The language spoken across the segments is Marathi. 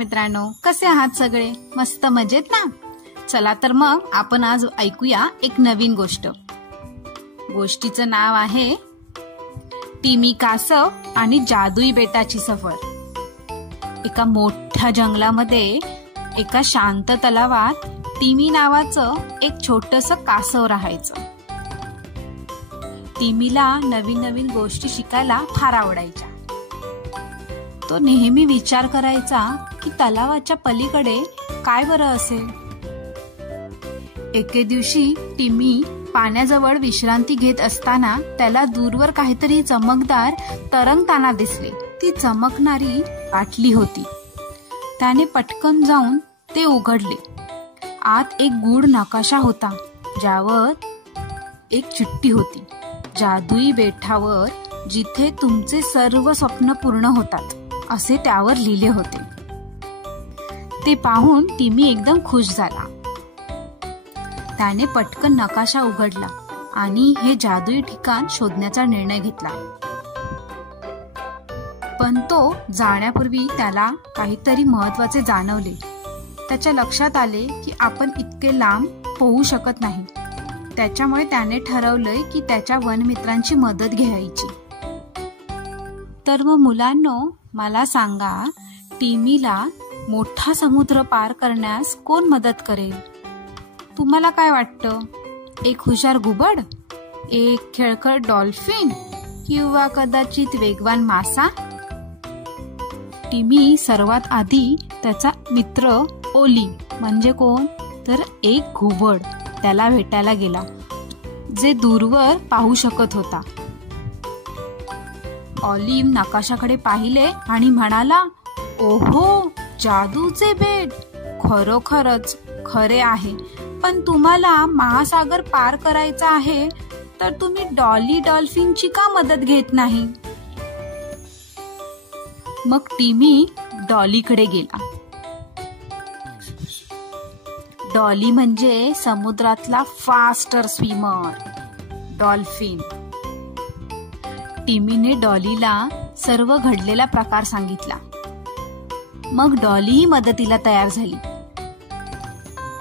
मित्रांनो, कसे आहात सगळे? मस्त मजेत ना? चला तर मग आपण आज ऐकूया एक नवीन गोष्ट. गोष्टीचं नाव आहे टिमी कासव आणि जादुई बेटाची सफर. एका मोठ्या जंगलामध्ये एका शांत तलावात टिमी नावाचं एक छोटंसं कासव राहायचं. टिमीला नवीन नवीन गोष्टी शिकायला फार आवडायच्या. तो नेहमी विचार करायचा की तलावाच्या पलीकडे काय बरं असेल. एके दिवशी टिमी पाण्याजवळ विश्रांती घेत असताना त्याला दूरवर काहीतरी चमकदार तरंगताना दिसले. ती चमकणारी बाटली होती. त्याने पटकन जाऊन ते उघडले. आत एक गूढ नकाशा होता ज्यावर एक चिठ्ठी होती. जादुई बेटावर जिथे तुमचे सर्व स्वप्न पूर्ण होतात असे त्यावर लिहिले होते. ते पाहून टिमी एकदम खुश झाला. त्याने पटकन नकाशा उघडला आणि हे जादुई ठिकाण शोधण्याचा निर्णय घेतला. पण तो जाण्यापूर्वी त्याला काहीतरी महत्त्वाचे जाणवले. त्याच्या लक्षात आले की आपण इतके लांब पोहू शकत नाही. त्याच्यामुळे त्याने ठरवलंय की त्याच्या वनमित्रांची मदत घ्यायची. तर मग मुलांनो, मला सांगा, टिमीला मोठा समुद्र पार करण्यास कोण मदत करेल? तुम्हाला काय वाटतं? एक हुशार घुबड, एक खेळकर डॉल्फिन किंवा कदाचित वेगवान मासा? टिमी सर्वात आधी त्याचा मित्र ओली म्हणजे कोण तर एक घुबड त्याला भेटायला गेला, जे दूरवर पाहू शकत होता. ऑलिव्ह नकाशाकडे पाहिले आणि म्हणाला, ओहो, जादूचे बेट खरोखरच खरे आहे. पण तुम्हाला महासागर पार करायचा आहे तर तुम्ही डॉल्फिनची का मदत घेत नाही? मग टिमी डॉलीकडे गेला. डॉली म्हणजे समुद्रातला फास्टर स्विमर, डॉल्फिन. टिमीने डॉलीला सर्व घडलेला प्रकार सांगितला. मग डॉलीही मदतीला तयार झाली.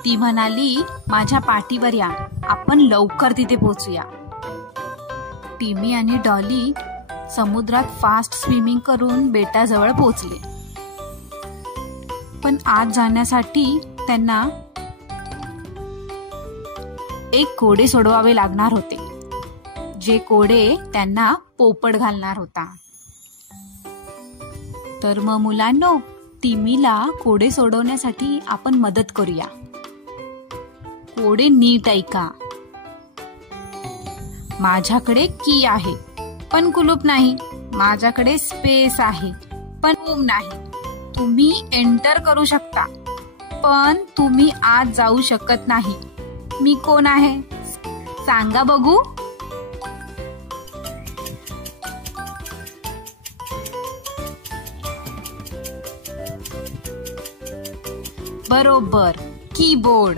ती म्हणाली, माझ्या पाठीवर या, आपण लवकर तिथे पोहोचूया. टिमी आणि डॉली समुद्रात फास्ट स्विमिंग करून बेटाजवळ पोहोचले. पण आत जाण्यासाठी त्यांना एक कोडे सोडवावे लागणार होते, जे कोडे त्यांना पोपट घालणार होता. तर मग मुलांनो, टिमीला कोडे सोडवण्यासाठी आपण मदत करूया. कोडे नीट ऐका. माझ्याकडे की आहे पण कुलूप नाही. माझ्याकडे स्पेस आहे पण रूम नाही. तुम्ही एंटर करू शकता पण तुम्ही आत जाऊ शकत नाही. मी कोण आहे सांगा बघू? बरोबर, कीबोर्ड.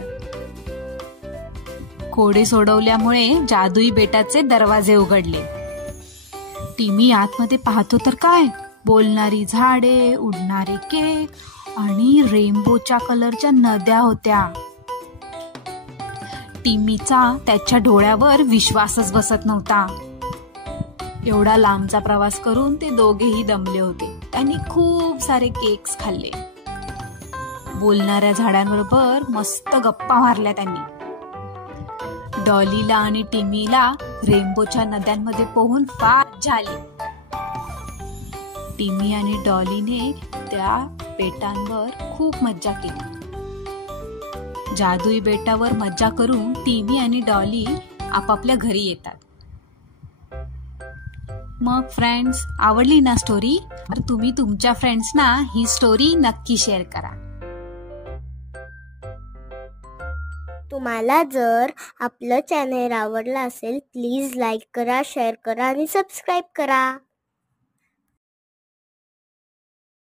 कोडे सोडवल्यामुळे जादुई बेटाचे दरवाजे उघडले. टिमी आतमध्ये पाहतो तर काय, बोलणारी झाडे, उडणारे केक आणि रेनबोच्या कलरच्या नद्या होत्या. टिमीचा त्याच्या डोळ्यावर विश्वासच बसत नव्हता. एवढा लांबचा प्रवास करून ते दोघेही दमले होते. त्यांनी खूप सारे केक्स खाल्ले. बोलणाऱ्या झाडांबरोबर मस्त गप्पा मारल्या त्यांनी. डॉलीला आणि टिमीला रेनबोच्या नद्यांमध्ये पोहून फार मजा आली. टिमी आणि डॉलीने त्या बेटांवर खूप मज्जा केली. जादुई बेटावर मज्जा करून टिमी आणि डॉली आपापल्या घरी येतात. मग फ्रेंड्स, आवडली ना स्टोरी? तर तुम्ही तुमच्या फ्रेंड्सना ही स्टोरी नक्की शेअर करा. तुम्हाला जर आपलं चॅनल आवडलं असेल, प्लीज लाईक करा, शेअर करा आणि सबस्क्राईब करा.